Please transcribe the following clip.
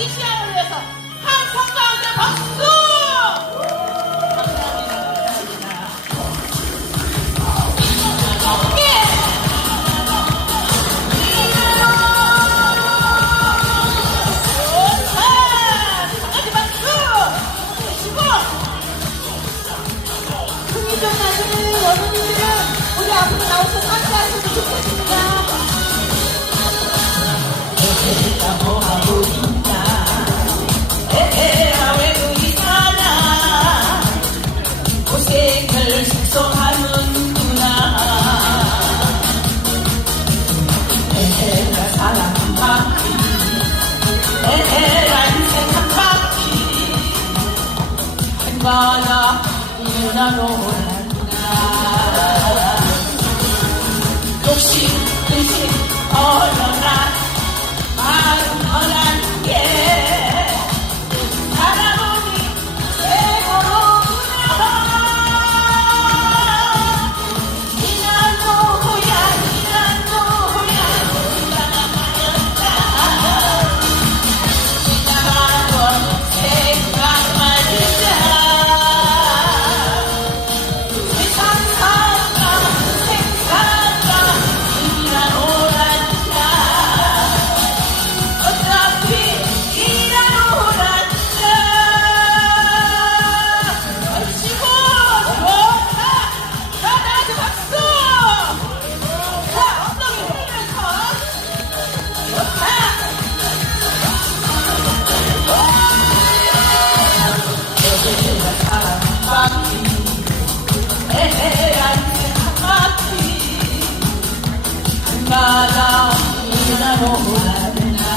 이 시야를 위해서 한성 가운데 박수! 여러분들은 우리 앞으로 나오셔서 함께 하시면 좋겠습니다. 얼마나 일어나 놀았나 욕심 la la, la la la